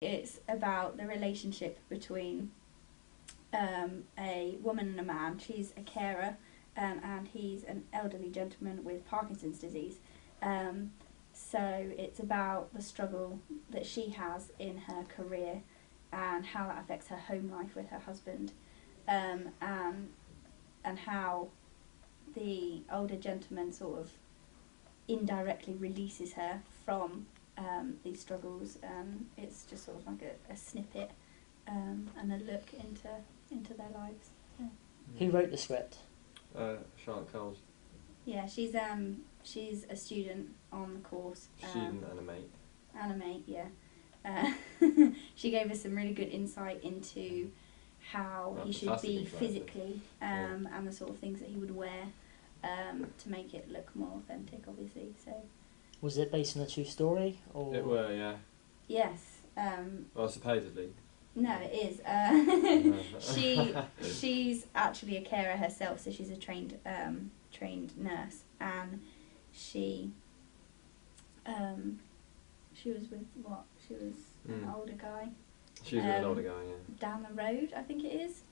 It's about the relationship between a woman and a man. She's a carer, and he's an elderly gentleman with Parkinson's disease. Um, so it's about the struggle that she has in her career and how that affects her home life with her husband, and how the older gentleman sort of indirectly releases her from these struggles. It's just sort of like a snippet and a look into their lives. Yeah. Who wrote the script? Charlotte Coles. Yeah, she's a student on the course. Student and a mate. Animate, yeah. She gave us some really good insight into how he should be physically, and the sort of things that he would wear to make it look more authentic, obviously. So. Was it based on a true story, or? It were, yeah. Yes. Well, supposedly. No, it is. She's actually a carer herself, so she's a trained nurse, and she was with what? She was an older guy. She was with an older guy, yeah. Down the road, I think it is.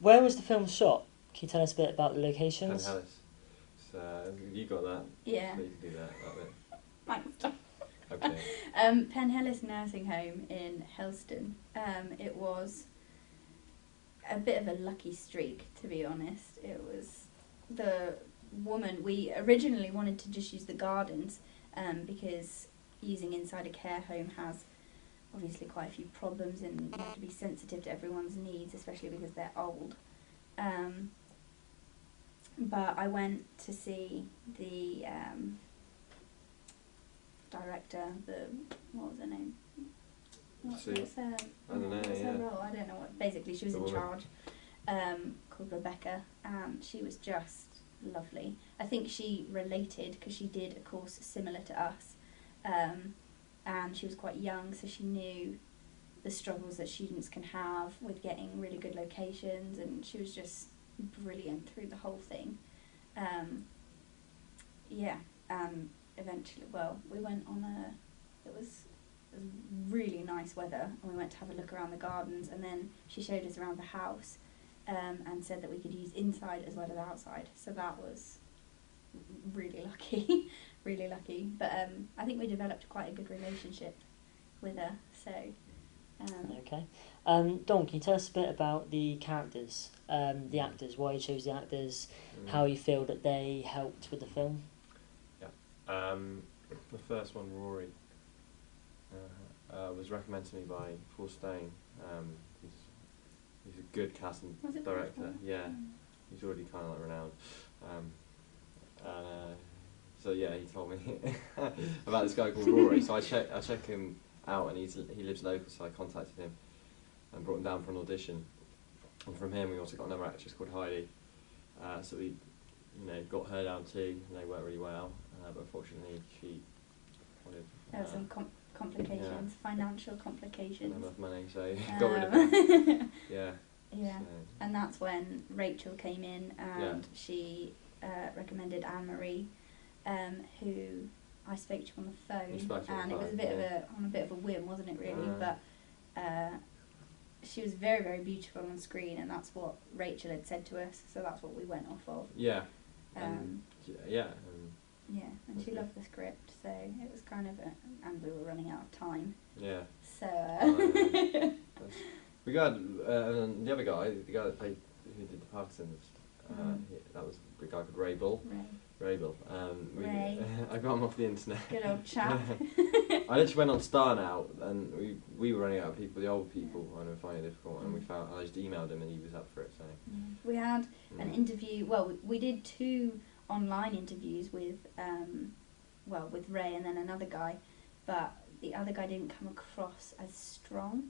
Where was the film shot? Can you tell us a bit about the locations? Penhallis. So you got that. Yeah. So you can do that bit. Thanks. Okay. Penhallis Nursing Home in Helston. It was a bit of a lucky streak, to be honest. It was the woman. We originally wanted to just use the gardens because using inside a care home has obviously quite a few problems, and you have to be sensitive to everyone's needs, especially because they're old. But I went to see the director, what was her name? What's her role? I don't know what. Basically, she was in charge. Called Rebecca, and she was just lovely. I think she related because she did a course similar to us, and she was quite young, so she knew the struggles that students can have with getting really good locations, and she was just brilliant through the whole thing. Eventually, we went on it was really nice weather, and we went to have a look around the gardens, and then she showed us around the house, and said that we could use inside as well as outside, so that was really lucky. Really lucky. But I think we developed quite a good relationship with her, so Okay. Don, can you tell us a bit about the characters, the actors, why you chose the actors, how you feel that they helped with the film? The first one, Rory, was recommended to me by Paul Stone. He's a good casting director. Yeah, he's already kind of like renowned. So yeah, he told me about this guy called Rory. So I checked him out, and he lives local. So I contacted him and brought him down for an audition. And from him, we also got another actress called Heidi. So we, got her down too, and they worked really well. But unfortunately, she wanted. There were some complications, financial complications. Not enough money, so got rid of her. Yeah. Yeah, so. and that's when Rachel came in, and she recommended Anne-Marie, who I spoke to on the phone, and it was a bit on a bit of a whim, wasn't it really? But she was very, very beautiful on screen, and that's what Rachel had said to us, so that's what we went off of. Yeah. And she loved the script, so it was kind of and we were running out of time. Yeah. So. We got the other guy, the guy that played, who did the Parkinson's. That was the guy called Ray Bull. Ray Bull. Ray. I got him off the internet. Good old chap. I literally went on Star now, and we were running out of people, the old people, and we were finding it difficult, and I just emailed him, and he was up for it. So. We had an interview. Well, we did 2 online interviews with with Ray and then another guy, but the other guy didn't come across as strong.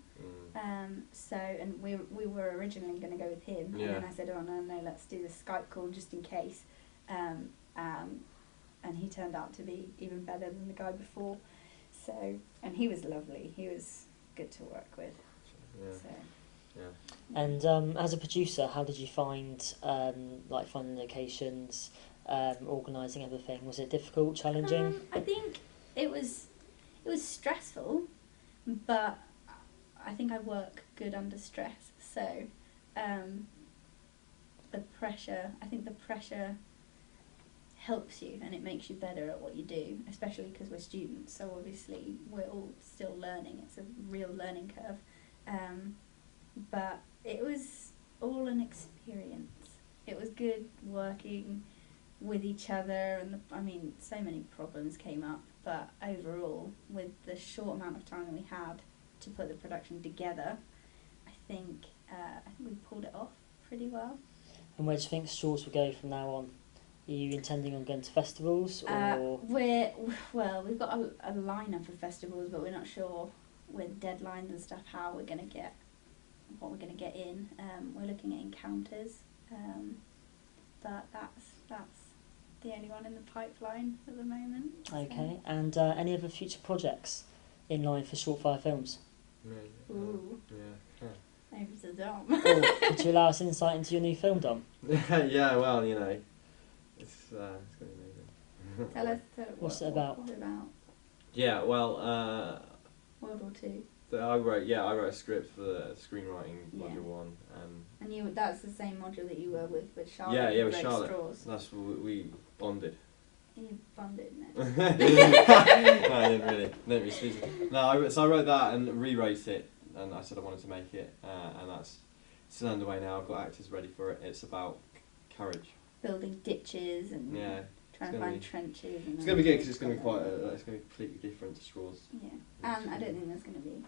And we were originally going to go with him, and then I said, oh no, let's do the Skype call just in case. And he turned out to be even better than the guy before. So, and he was lovely. He was good to work with. Yeah. So. Yeah. And as a producer, how did you find finding locations, organising everything? Was it difficult, challenging? I think it was stressful, but I think I work good under stress. So the pressure helps you and it makes you better at what you do, especially because we're students. So obviously we're all still learning. It's a real learning curve. But it was all an experience. It was good working with each other, and so many problems came up, but overall, with the short amount of time that we had to put the production together, I think we pulled it off pretty well. And where do you think Straws will go from now on? Are you intending on going to festivals, or...? We've got a lineup of festivals, but we're not sure with deadlines and stuff how we're going to get what we're going to get in. We're looking at encounters, but that's the only one in the pipeline at the moment. Okay, and any other future projects in line for Short Fire Films? Ooh. Yeah. Maybe to Dom. Could you allow us insight into your new film, Dom? Yeah, well, it's going to be amazing. Tell us what's it about? What about? Yeah, well, World War II. I wrote a script for the screenwriting module 1. And that's the same module that you were with Charlotte. Yeah, with Charlotte. Straws. That's what we bonded. You bonded, no? No, I didn't really speak. No, so I wrote that and rewrote it, and I said I wanted to make it, and that's still underway now. I've got actors ready for it. It's about courage. Building ditches and trying to find trenches. And it's going to be good because it's going to be it's going to be completely different to Straws. Yeah, and I don't think there's going to be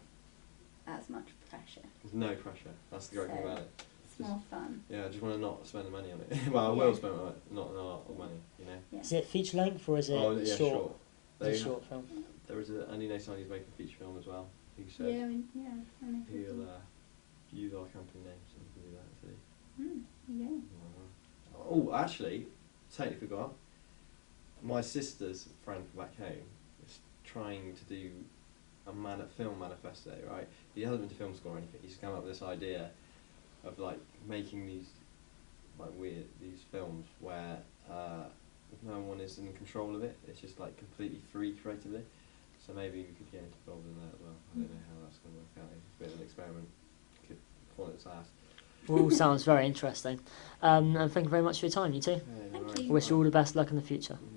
as much pressure. There's no pressure. That's the great thing about it. It's more fun. Yeah, I just want to not spend the money on it. Well, I will spend not a lot of money, Yeah. Is it feature length or is it short? It's a short film. There was Andy Nason who's making a feature film as well. Who said I know. he'll use our company name, so we can do that too. Yeah. Oh, actually, totally forgot. My sister's friend from back home is trying to do a film manifesto, right? He hasn't been to film school or anything. He's come up with this idea of making these these films where no one is in control of it. It's just completely free creatively. So maybe we could get involved in that as well. I don't know how that's going to work out. It's a bit of an experiment. Could fall its ass. All sounds very interesting. And thank you very much for your time, you two. Yeah, Thank you. Wish you all the best luck in the future. Mm-hmm.